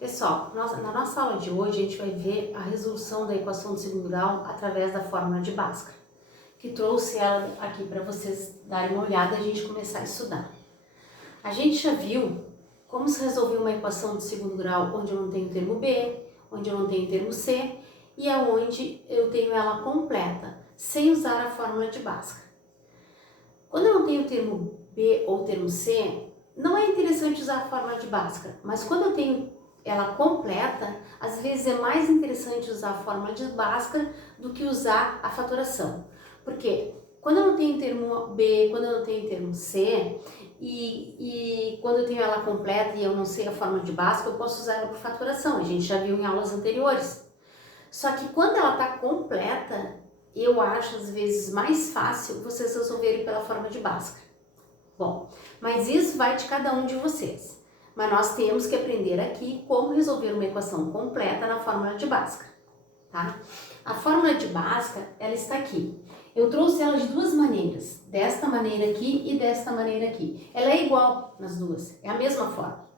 Pessoal, na nossa aula de hoje a gente vai ver a resolução da equação de segundo grau através da fórmula de Bhaskara, que trouxe ela aqui para vocês darem uma olhada e a gente começar a estudar. A gente já viu como se resolver uma equação de segundo grau onde eu não tenho termo B, onde eu não tenho termo C e aonde eu tenho ela completa, sem usar a fórmula de Bhaskara. Quando eu não tenho termo B ou termo C, não é interessante usar a fórmula de Bhaskara, mas quando eu tenho ela completa, às vezes é mais interessante usar a fórmula de Bhaskara do que usar a fatoração. Porque quando eu não tenho termo B, quando eu não tenho termo C, e quando eu tenho ela completa e eu não sei a fórmula de Bhaskara, eu posso usar ela por fatoração, a gente já viu em aulas anteriores. Só que quando ela está completa, eu acho às vezes mais fácil vocês resolverem pela fórmula de Bhaskara. Bom, mas isso vai de cada um de vocês. Mas nós temos que aprender aqui como resolver uma equação completa na fórmula de Bhaskara, tá? A fórmula de Bhaskara, ela está aqui. Eu trouxe ela de duas maneiras, desta maneira aqui e desta maneira aqui. Ela é igual nas duas, é a mesma fórmula.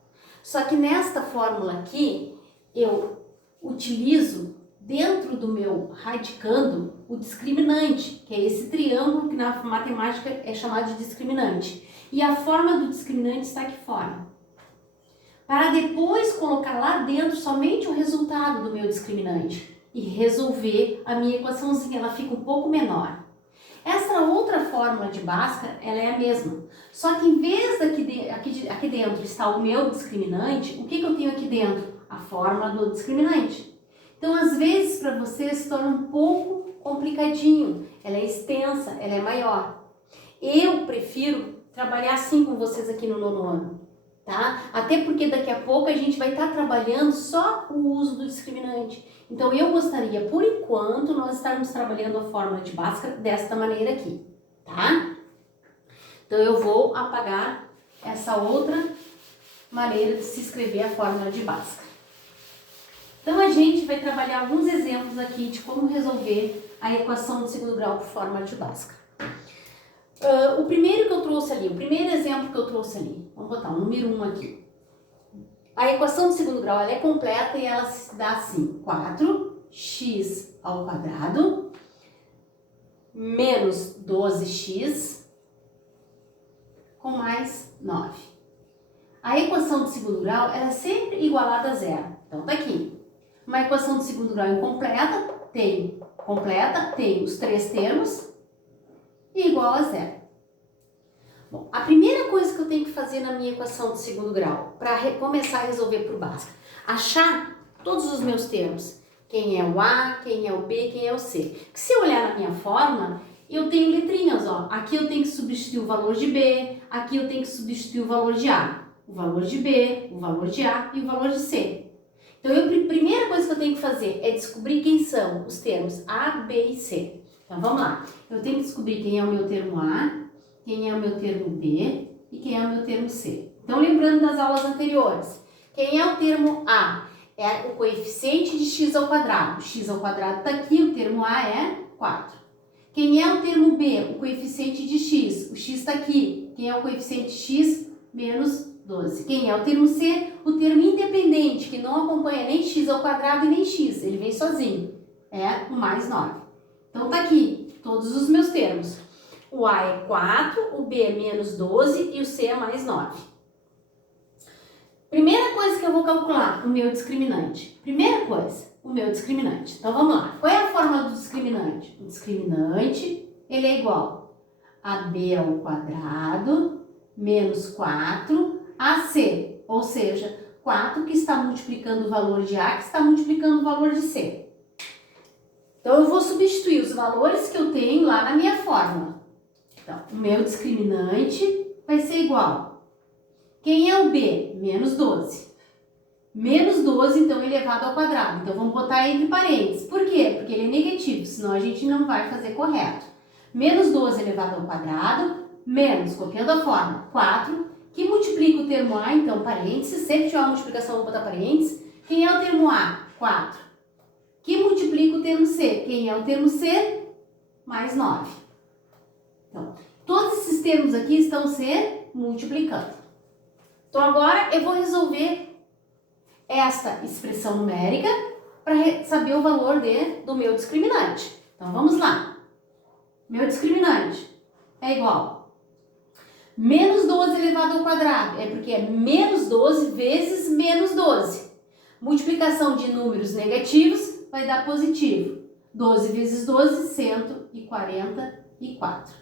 Só que nesta fórmula aqui, eu utilizo dentro do meu radicando o discriminante, que é esse triângulo que na matemática é chamado de discriminante. E a forma do discriminante está aqui fora. Para depois colocar lá dentro somente o resultado do meu discriminante e resolver a minha equaçãozinha, ela fica um pouco menor. Essa outra fórmula de Bhaskara, ela é a mesma, só que em vez aqui dentro está o meu discriminante, o que eu tenho aqui dentro? A fórmula do discriminante. Então, às vezes, para você se torna um pouco complicadinho, ela é extensa, ela é maior. Eu prefiro trabalhar assim com vocês aqui no nono ano. Tá? Até porque daqui a pouco a gente vai estar trabalhando só o uso do discriminante. Então eu gostaria, por enquanto, nós estarmos trabalhando a fórmula de Bhaskara desta maneira aqui, tá? Então eu vou apagar essa outra maneira de se escrever a fórmula de Bhaskara. Então a gente vai trabalhar alguns exemplos aqui de como resolver a equação de segundo grau por fórmula de Bhaskara. O primeiro que eu trouxe ali, o primeiro exemplo que eu trouxe ali, vamos botar o número 1 aqui. A equação de segundo grau ela é completa e ela se dá assim, 4x ao quadrado menos 12x com mais 9. A equação de segundo grau ela é sempre igualada a zero. Então tá aqui. Uma equação de segundo grau incompleta tem os três termos e igual a zero. Bom, a primeira coisa que eu tenho que fazer na minha equação de segundo grau, para começar a resolver por Bhaskara, achar todos os meus termos. Quem é o A, quem é o B, quem é o C. Porque se eu olhar na minha fórmula, eu tenho letrinhas, ó. Aqui eu tenho que substituir o valor de B, aqui eu tenho que substituir o valor de A. O valor de B, o valor de A e o valor de C. Então, a primeira coisa que eu tenho que fazer é descobrir quem são os termos A, B e C. Então, vamos lá. Eu tenho que descobrir quem é o meu termo A, quem é o meu termo B e quem é o meu termo C. Então, lembrando das aulas anteriores, quem é o termo A? É o coeficiente de x ao quadrado. O x ao quadrado está aqui, o termo A é 4. Quem é o termo B? O coeficiente de x. O x está aqui. Quem é o coeficiente de x? Menos 12. Quem é o termo C? O termo independente, que não acompanha nem x ao quadrado e nem x. Ele vem sozinho. É o mais 9. Então, está aqui todos os meus termos. O A é 4, o B é menos 12 e o C é mais 9. Primeira coisa que eu vou calcular, o meu discriminante. Primeira coisa, o meu discriminante. Então, vamos lá. Qual é a fórmula do discriminante? O discriminante, ele é igual a B ao quadrado menos 4 AC. Ou seja, 4 que está multiplicando o valor de A, que está multiplicando o valor de C. Então, eu vou substituir os valores que eu tenho lá na minha fórmula. Então, o meu discriminante vai ser igual. Quem é o B? Menos 12. Menos 12, então, elevado ao quadrado. Então, vamos botar entre parênteses. Por quê? Porque ele é negativo, senão a gente não vai fazer correto. Menos 12 elevado ao quadrado, menos, copiando a fórmula, 4, que multiplica o termo A, então, parênteses. Sempre tiver uma multiplicação, vou botar parênteses. Quem é o termo A? 4. Que multiplica o termo C. Quem é o termo C? Mais 9. Então, todos esses termos aqui estão se multiplicando. Então, agora eu vou resolver esta expressão numérica para saber o valor do meu discriminante. Então, vamos lá. Meu discriminante é igual menos 12 elevado ao quadrado. É porque é menos 12 vezes menos 12. Multiplicação de números negativos vai dar positivo. 12 vezes 12, 144.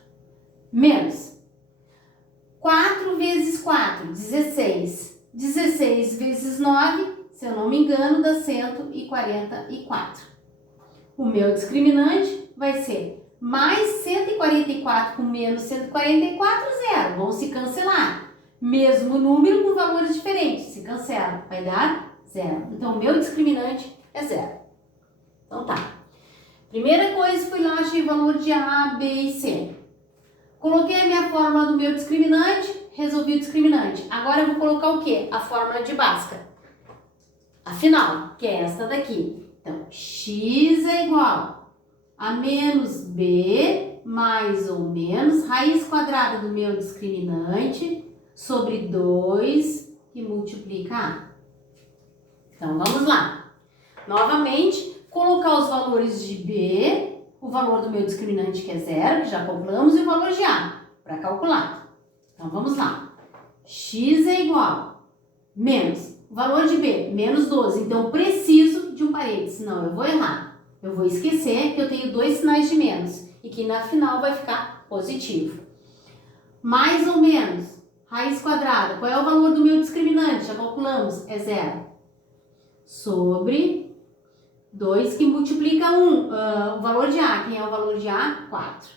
Menos 4 vezes 4, 16. 16 vezes 9, se eu não me engano, dá 144. O meu discriminante vai ser mais 144 com menos 144, zero. Vão se cancelar. Mesmo número com valores diferentes. Se cancela, vai dar zero. Então, o meu discriminante é zero. Então, tá. Primeira coisa, fui lá, achei o valor de A, B e C. Coloquei a minha fórmula do meu discriminante, resolvi o discriminante. Agora eu vou colocar o quê? A fórmula de Bhaskara. A final, que é esta daqui. Então, x é igual a menos b mais ou menos raiz quadrada do meu discriminante sobre 2 que multiplica A. Então, vamos lá. Novamente, colocar os valores de B, o valor do meu discriminante que é zero, que já calculamos, e o valor de A, para calcular. Então, vamos lá. X é igual menos o valor de B, menos 12. Então, eu preciso de um parênteses, senão eu vou errar. Eu vou esquecer que eu tenho dois sinais de menos e que na final vai ficar positivo. Mais ou menos, raiz quadrada. Qual é o valor do meu discriminante? Já calculamos, é zero. Sobre 2 que multiplica 1, o valor de A. Quem é o valor de A? 4.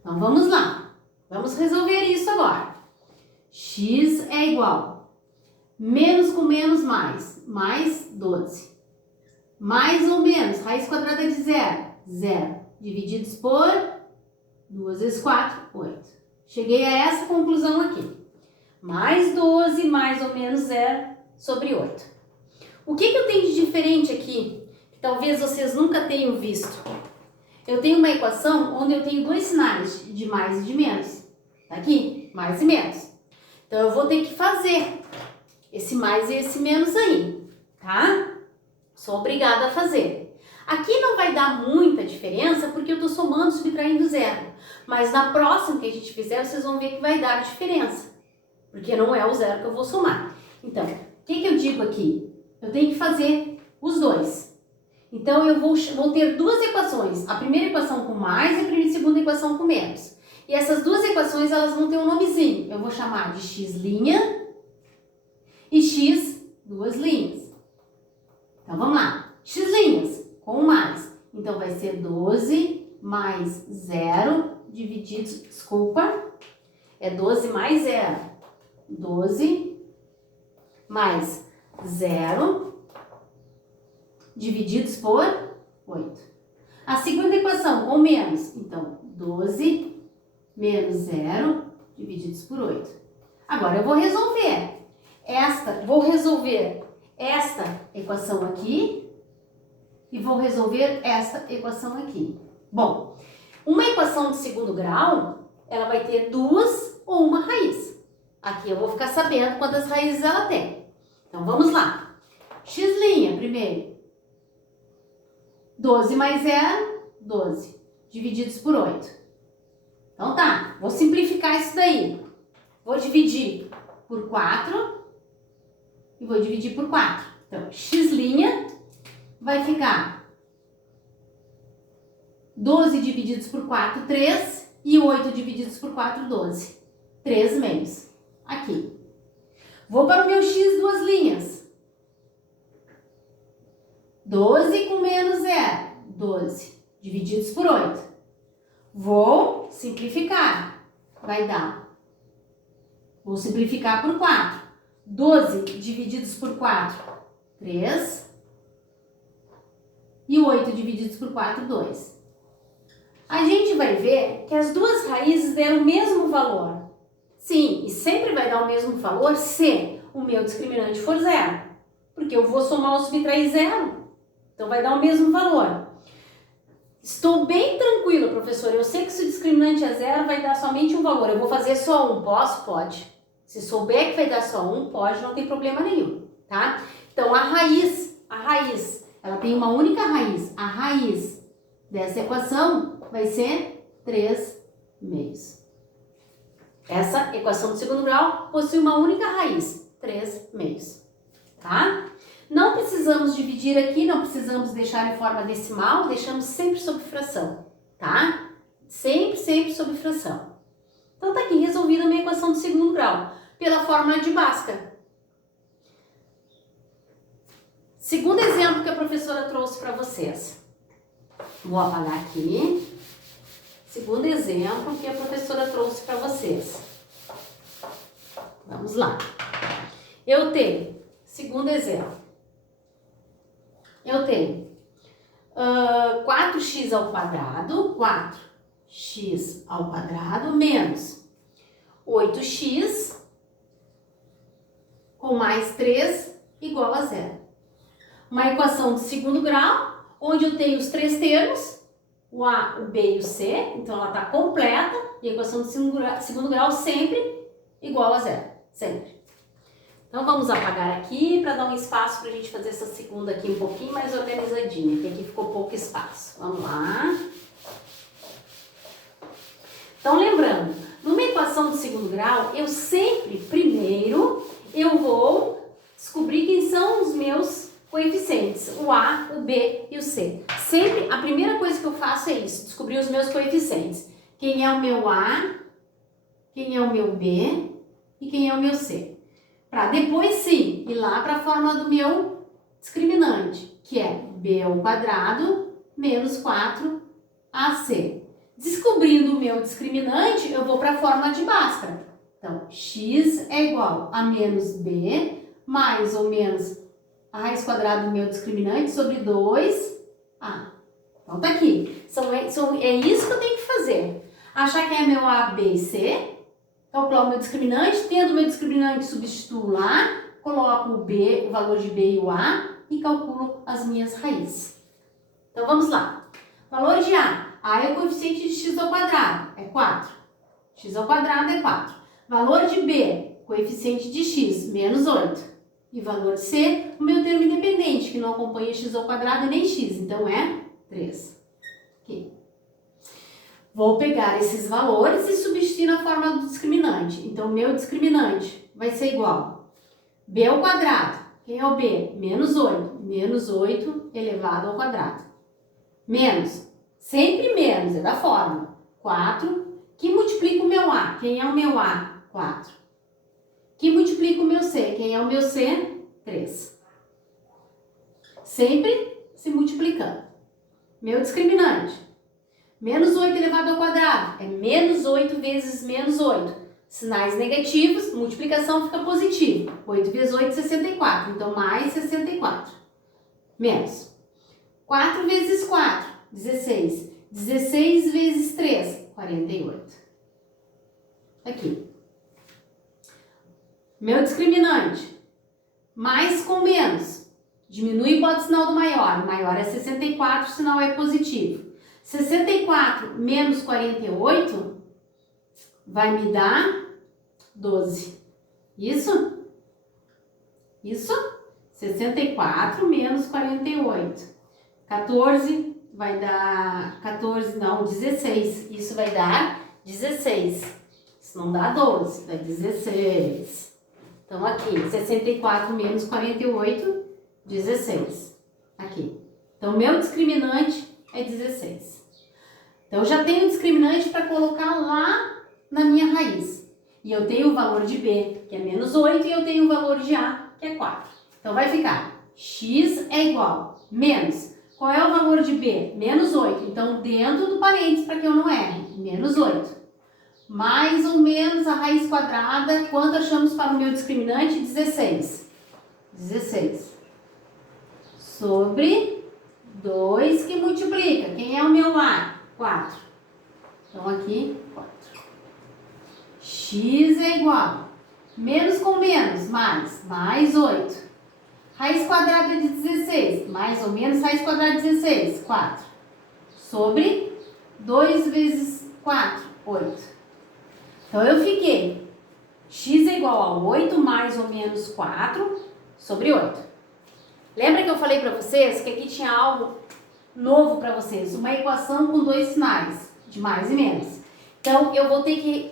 Então, vamos lá. Vamos resolver isso agora. X é igual menos com menos mais 12. Mais ou menos, raiz quadrada de zero, zero. Divididos por 2 vezes 4, 8. Cheguei a essa conclusão aqui. Mais 12, mais ou menos zero sobre 8. O que eu tenho de diferente aqui, que talvez vocês nunca tenham visto? Eu tenho uma equação onde eu tenho dois sinais, de mais e de menos. Tá aqui, mais e menos. Então, eu vou ter que fazer esse mais e esse menos aí, tá? Sou obrigada a fazer. Aqui não vai dar muita diferença porque eu estou somando, subtraindo zero. Mas na próxima que a gente fizer, vocês vão ver que vai dar diferença. Porque não é o zero que eu vou somar. Então, o que eu digo aqui? Eu tenho que fazer os dois. Então, eu vou ter duas equações. A primeira equação com mais e a segunda equação com menos. E essas duas equações, elas vão ter um nomezinho. Eu vou chamar de x' e x, duas linhas. Então, vamos lá. X' com mais. Então, vai ser 12 mais 0 divididos... Desculpa. É 12 mais 0. 12 mais 0 divididos por 8. A segunda equação com menos. Então, 12 menos 0 divididos por 8. Agora, eu vou resolver esta equação aqui e vou resolver esta equação aqui. Bom, uma equação de segundo grau, ela vai ter duas ou uma raiz. Aqui eu vou ficar sabendo quantas raízes ela tem. Então, vamos lá. X' primeiro. 12 mais 0, 12. Divididos por 8. Então, tá. Vou simplificar isso daí. Vou dividir por 4 e vou dividir por 4. Então, x' vai ficar 12 divididos por 4, 3. E 8 divididos por 4, 12. 3 meios. Aqui. Vou para o meu x, duas linhas. 12 com menos 0. 12 divididos por 8. Vou simplificar. Vai dar. Vou simplificar por 4. 12 divididos por 4, 3. E 8 divididos por 4, 2. A gente vai ver que as duas raízes deram o mesmo valor. Sim, e sempre vai dar o mesmo valor se o meu discriminante for zero. Porque eu vou somar ou subtrair zero. Então, vai dar o mesmo valor. Estou bem tranquila, professor. Eu sei que se o discriminante é zero, vai dar somente um valor. Eu vou fazer só um. Posso? Pode. Se souber que vai dar só um, pode, não tem problema nenhum. tá? Então, a raiz, ela tem uma única raiz. A raiz dessa equação vai ser 3/2. Essa equação do segundo grau possui uma única raiz, 3/2, tá? Não precisamos dividir aqui, não precisamos deixar em forma decimal, deixamos sempre sob fração, tá? Sempre sob fração. Então, tá aqui resolvida a minha equação do segundo grau, pela fórmula de Bhaskara. Segundo exemplo que a professora trouxe para vocês. Vou apagar aqui. Segundo exemplo que a professora trouxe para vocês. Vamos lá. Eu tenho, segundo exemplo, eu tenho 4x ao quadrado, 4x ao quadrado menos 8x com mais 3 igual a 0. Uma equação de segundo grau, onde eu tenho os três termos, o A, o B e o C, então ela está completa, e a equação de segundo grau sempre igual a 0, sempre. Então vamos apagar aqui para dar um espaço para a gente fazer essa segunda aqui um pouquinho mais organizadinha, porque aqui ficou pouco espaço. Vamos lá. Então lembrando, numa equação de segundo grau, eu sempre, primeiro, eu vou descobrir quem são os meus coeficientes, o A, o B e o C. Sempre a primeira coisa que eu faço é isso, descobrir os meus coeficientes. Quem é o meu A, quem é o meu B e quem é o meu C. Para depois sim ir lá para a fórmula do meu discriminante, que é B ao quadrado menos 4AC. Descobrindo o meu discriminante, eu vou para a fórmula de Bhaskara. Então, x é igual a menos B mais ou menos a raiz quadrada do meu discriminante sobre 2A. Então, tá aqui. É isso que eu tenho que fazer. Achar quem é meu A, B e C, calcular o meu discriminante, tendo o meu discriminante, substituo lá, coloco o B, o valor de B e o A e calculo as minhas raízes. Então, vamos lá. Valor de A. A é o coeficiente de x ao quadrado, é 4. X ao quadrado é 4. Valor de B, coeficiente de x, menos 8. E valor de C, o meu termo independente, que não acompanha x ao quadrado nem x, então é 3. Aqui. Vou pegar esses valores e substituir na fórmula do discriminante. Então, o meu discriminante vai ser igual B ao quadrado. Quem é o B? Menos 8. Menos 8 elevado ao quadrado. Menos, sempre menos, é da fórmula. 4, que multiplica o meu A. Quem é o meu A? 4. Que multiplica o meu C. Quem é o meu C? 3. Sempre se multiplicando. Meu discriminante. Menos 8 elevado ao quadrado é menos 8 vezes menos 8. Sinais negativos, multiplicação fica positiva. 8 vezes 8, 64. Então, mais 64. Menos. 4 vezes 4, 16. 16 vezes 3, 48. Aqui. Meu discriminante. Mais com menos. Diminui e bota o sinal do maior. O maior é 64, o sinal é positivo. 64 menos 48 vai me dar 12. Isso? Isso? 64 menos 48. 14 vai dar 14, não, 16. Isso vai dar 16. Isso não dá 12, dá 16. Então, aqui, 64 menos 48, 16. Aqui. Então, meu discriminante é 16. Então, eu já tenho o discriminante para colocar lá na minha raiz. E eu tenho o valor de B, que é menos 8, e eu tenho o valor de A, que é 4. Então, vai ficar x é igual menos. Qual é o valor de B? Menos 8. Então, dentro do parênteses, para que eu não erre, menos 8. Mais ou menos a raiz quadrada, quanto achamos para o meu discriminante? 16. 16. Sobre 2 que multiplica. Quem é o meu A? 4. Então, aqui, 4. X é igual. Menos com menos, mais 8. Raiz quadrada de 16, mais ou menos raiz quadrada de 16, 4. Sobre 2 vezes 4, 8. Então, eu fiquei x é igual a 8 mais ou menos 4 sobre 8. Lembra que eu falei para vocês que aqui tinha algo novo para vocês? Uma equação com dois sinais, de mais e menos. Então, eu vou ter que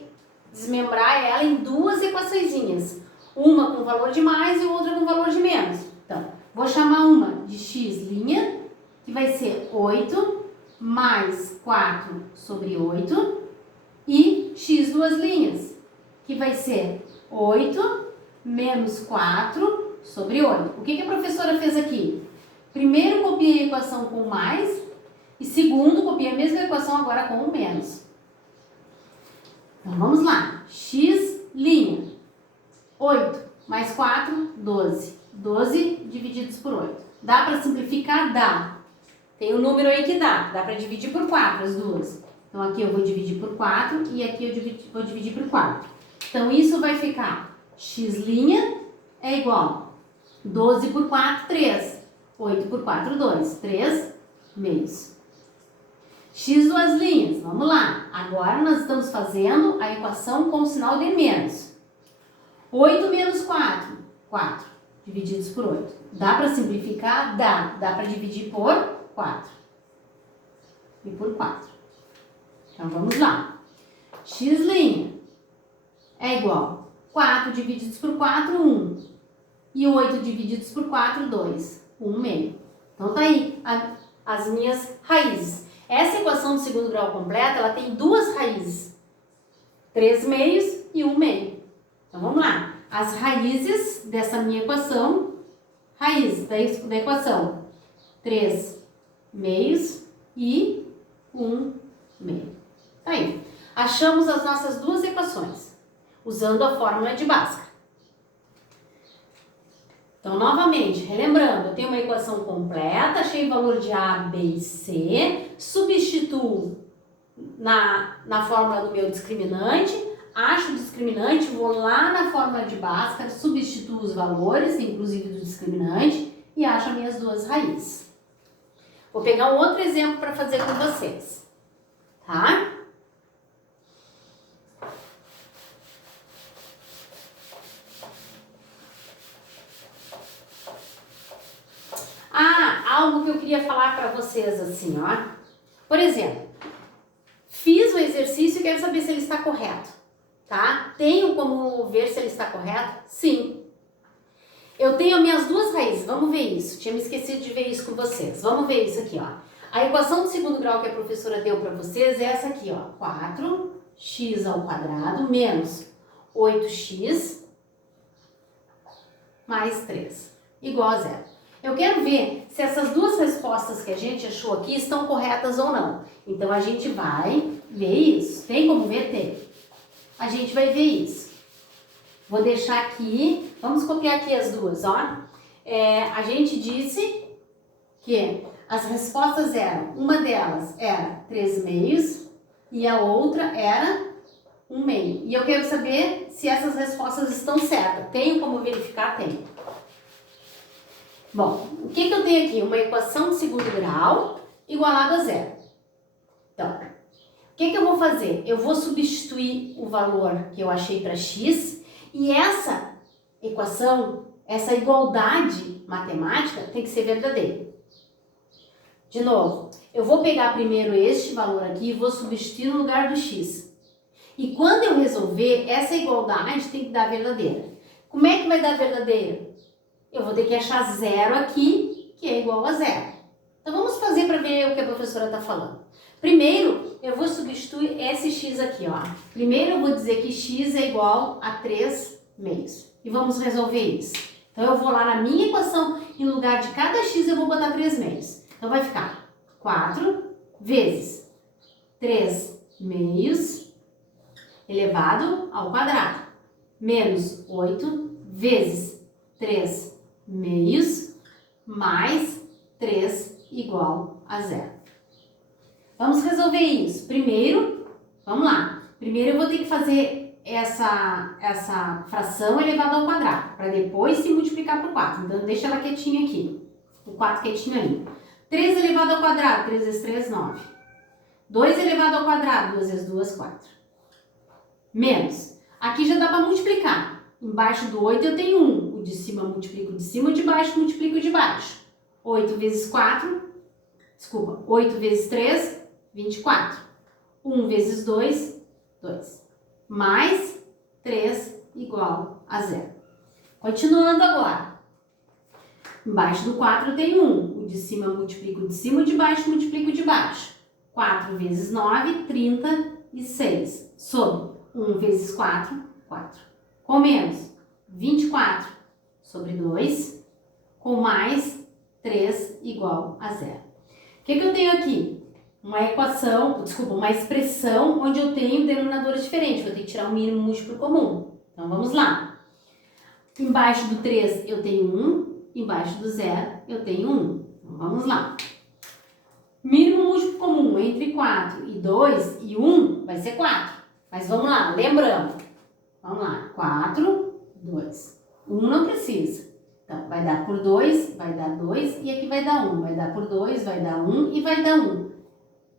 desmembrar ela em duas equaçõezinhas. Uma com valor de mais e outra com valor de menos. Então, vou chamar uma de x', que vai ser 8 mais 4 sobre 8. E x duas linhas, que vai ser 8 menos 4 sobre 8. O que a professora fez aqui? Primeiro, copiei a equação com mais. E segundo, copiei a mesma equação agora com o menos. Então, vamos lá. X'. 8 mais 4, 12. 12 divididos por 8. Dá para simplificar? Dá. Tem um número aí que dá. Dá para dividir por 4 as duas. Então, aqui eu vou dividir por 4 e aqui eu vou dividir por 4. Então, isso vai ficar x' é igual 12 por 4, 3. 8 por 4, 2. 3 meios. X duas linhas. Vamos lá. Agora nós estamos fazendo a equação com o sinal de menos. 8 menos 4. 4 divididos por 8. Dá para simplificar? Dá. Dá para dividir por 4. E por 4. Então, vamos lá. X' é igual 4 divididos por 4, 1. E 8 divididos por 4, 2. 1 meio. Então, tá aí as minhas raízes. Essa equação do segundo grau completa, ela tem duas raízes. 3 meios e 1 meio. Então, vamos lá. As raízes dessa minha equação, raízes da equação. 3 meios e 1 meio. Tá aí. Achamos as nossas duas equações, usando a fórmula de Bhaskara. Então, novamente, relembrando, eu tenho uma equação completa, achei o valor de A, B e C, substituo na fórmula do meu discriminante, acho o discriminante, vou lá na fórmula de Bhaskara, substituo os valores, inclusive do discriminante, e acho as minhas duas raízes. Vou pegar um outro exemplo para fazer com vocês, tá? Algo que eu queria falar para vocês assim, ó. Por exemplo, fiz o exercício e quero saber se ele está correto, tá? Tenho como ver se ele está correto? Sim. Eu tenho minhas duas raízes, vamos ver isso. Tinha me esquecido de ver isso com vocês. Vamos ver isso aqui, ó. A equação do segundo grau que a professora deu para vocês é essa aqui, ó. 4x ao quadrado menos 8x mais 3 igual a 0. Eu quero ver se essas duas respostas que a gente achou aqui estão corretas ou não. Então, a gente vai ver isso. Tem como ver? Tem. A gente vai ver isso. Vou deixar aqui, vamos copiar aqui as duas, ó. A gente disse que as respostas eram, uma delas era 3 meios e a outra era 1 meio. E eu quero saber se essas respostas estão certas. Tenho como verificar? Tenho. Bom, o que eu tenho aqui? Uma equação de segundo grau igualada a 0. Então, o que eu vou fazer? Eu vou substituir o valor que eu achei para x e essa equação, essa igualdade matemática tem que ser verdadeira. De novo, eu vou pegar primeiro este valor aqui e vou substituir no lugar do x. E quando eu resolver, essa igualdade tem que dar verdadeira. Como é que vai dar verdadeira? Eu vou ter que achar 0 aqui, que é igual a 0. Então, vamos fazer para ver o que a professora está falando. Primeiro, eu vou substituir esse x aqui, ó. Primeiro, eu vou dizer que x é igual a 3 meios. E vamos resolver isso. Então, eu vou lá na minha equação, e no lugar de cada x, eu vou botar 3 meios. Então, vai ficar 4 vezes 3 meios elevado ao quadrado, menos 8 vezes 3 meios mais 3 igual a 0. Vamos resolver isso. Primeiro, vamos lá. Primeiro eu vou ter que fazer essa fração elevada ao quadrado, para depois se multiplicar por 4. Então, deixa ela quietinha aqui. O 4 quietinho ali. 3 elevado ao quadrado, 3 vezes 3, 9. 2 elevado ao quadrado, 2 vezes 2, 4. Menos. Aqui já dá para multiplicar. Embaixo do 8 eu tenho 1. de cima multiplica o de cima, o de baixo multiplica o de baixo. 8 vezes 8 vezes 3, 24. 1 vezes 2, 2. Mais 3 igual a 0. Continuando agora. Embaixo do 4 tem 1. O de cima multiplica o de cima, o de baixo multiplica o de baixo. 4 vezes 9, 36. Sobre 1 vezes 4, 4. Com menos 24 sobre 2. Com mais 3 igual a 0. O que eu tenho aqui? Uma expressão onde eu tenho denominadores diferentes. Vou ter que tirar o mínimo múltiplo comum. Então, vamos lá. Embaixo do 3 eu tenho 1. Embaixo do 0 eu tenho 1. Então, vamos lá. Mínimo múltiplo comum entre 4 e 2 e 1 vai ser 4. Mas vamos lá, lembrando. Vamos lá. 4, 2. 1 não precisa. Então, vai dar por 2, vai dar 2 e aqui vai dar 1. Vai dar por 2, vai dar 1 e vai dar 1.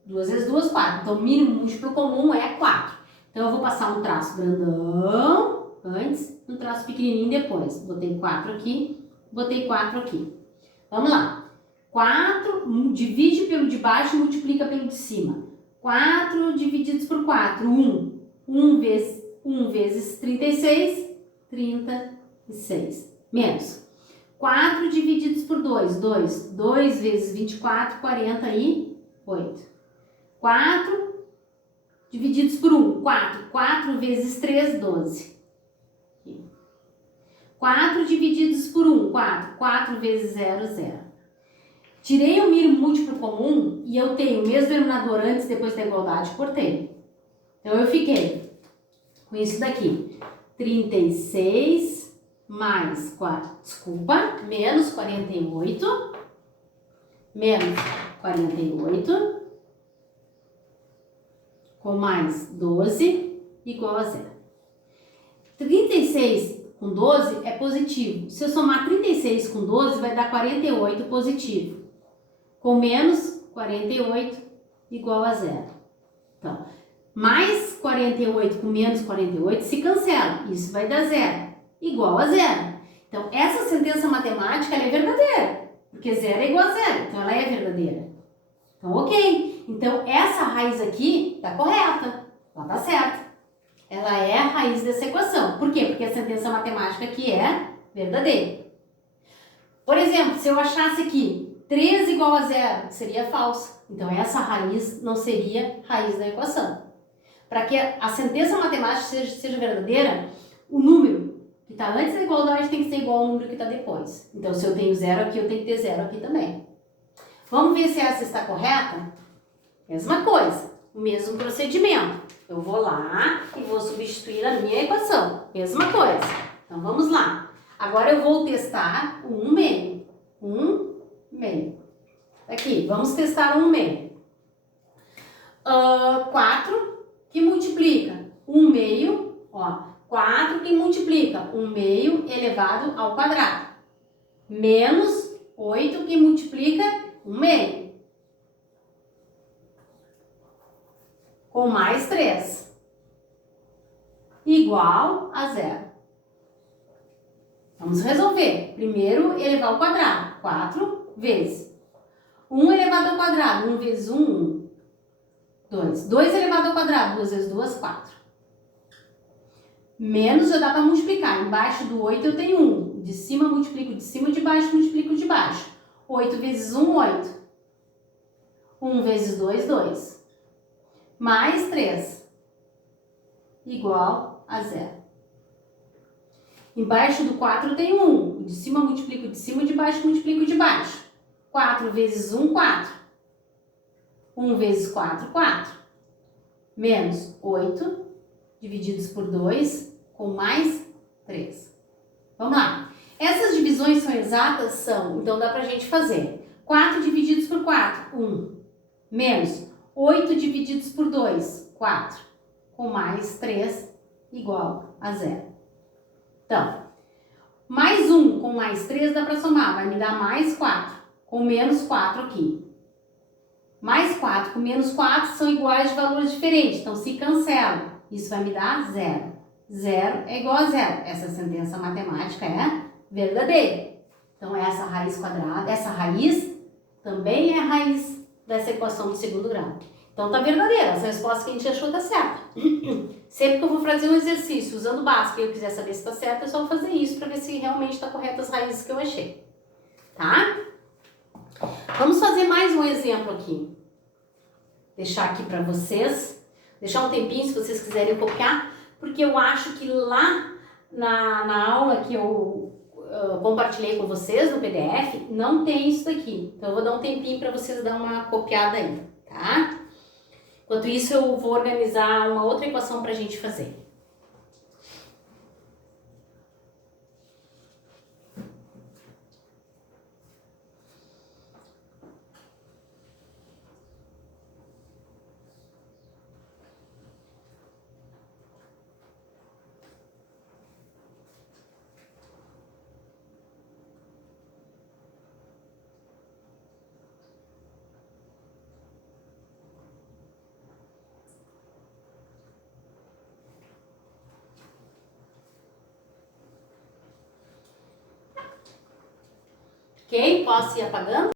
2 vezes 2, 4. Então, o mínimo múltiplo comum é 4. Então, eu vou passar um traço grandão antes, um traço pequenininho depois. Botei 4 aqui, botei 4 aqui. Vamos lá. 4 divide pelo de baixo e multiplica pelo de cima. 4 divididos por 4, 1. 1 vezes 36, 36. Menos. 4 divididos por 2, 2. 2 vezes 24, 48. 4 divididos por 1, 4. 4 vezes 3, 12. 4 divididos por 1, 4. 4 vezes 0, 0. Tirei o mínimo múltiplo comum e eu tenho o mesmo denominador antes e depois da igualdade, cortei. Então, eu fiquei com isso daqui. 36 mais 48. Menos 48. Com mais 12 igual a 0. 36 com 12 é positivo. Se eu somar 36 com 12, vai dar 48 positivo. Com menos 48 igual a 0. Então, mais 48 com menos 48 se cancela. Isso vai dar 0. Igual a 0. Então, essa sentença matemática ela é verdadeira. Porque 0 é igual a 0. Então, ela é verdadeira. Então, ok. Então, essa raiz aqui está correta. Ela está certa. Ela é a raiz dessa equação. Por quê? Porque a sentença matemática aqui é verdadeira. Por exemplo, se eu achasse aqui 3 igual a 0, seria falsa. Então, essa raiz não seria raiz da equação. Para que a sentença matemática seja verdadeira, o número que está antes da igualdade tem que ser igual ao número que está depois. Então, se eu tenho 0 aqui, eu tenho que ter 0 aqui também. Vamos ver se essa está correta? Mesma coisa, o mesmo procedimento. Eu vou lá e vou substituir a minha equação. Mesma coisa. Então, vamos lá. Agora eu vou testar o 1 meio. 1 meio. Aqui, vamos testar o 1 meio. 4 que multiplica 1 meio, ó. 4 que multiplica 1 meio elevado ao quadrado. Menos 8 que multiplica 1 meio. Com mais 3. Igual a 0. Vamos resolver. Primeiro, elevar ao quadrado. 4 vezes 1 elevado ao quadrado. 1 vezes 1, 1. 2. 2 elevado ao quadrado. 2 vezes 2, 4. Menos já dá para multiplicar. Embaixo do 8 eu tenho 1. De cima multiplico de cima, de baixo multiplico de baixo. 8 vezes 1, 8. 1 vezes 2, 2. Mais 3. Igual a 0. Embaixo do 4 eu tenho 1. De cima multiplico de cima, de baixo multiplico de baixo. 4 vezes 1, 4. 1 vezes 4, 4. Menos 8, divididos por 2, com mais 3. Vamos lá. Essas divisões são exatas? São. Então, dá pra gente fazer. 4 divididos por 4, 1. Menos 8 divididos por 2, 4. Com mais 3, igual a 0. Então, mais 1 com mais 3 dá para somar. Vai me dar mais 4. Com menos 4 aqui. Mais 4 com menos 4 são iguais de valores diferentes. Então, se cancela. Isso vai me dar 0. 0 é igual a 0. Essa sentença matemática é verdadeira. Então, essa raiz quadrada, essa raiz também é a raiz dessa equação do segundo grau. Então, tá verdadeira. Essa resposta que a gente achou tá certa. Sempre que eu vou fazer um exercício usando Bhaskara e eu quiser saber se tá certo, é só fazer isso para ver se realmente está correto as raízes que eu achei. Tá? Vamos fazer mais um exemplo aqui. Deixar aqui para vocês. Deixar um tempinho se vocês quiserem copiar, porque eu acho que lá na aula que eu compartilhei com vocês no PDF, não tem isso daqui. Então eu vou dar um tempinho para vocês dar uma copiada aí, tá? Enquanto isso eu vou organizar uma outra equação para a gente fazer. Ok? Posso ir apagando?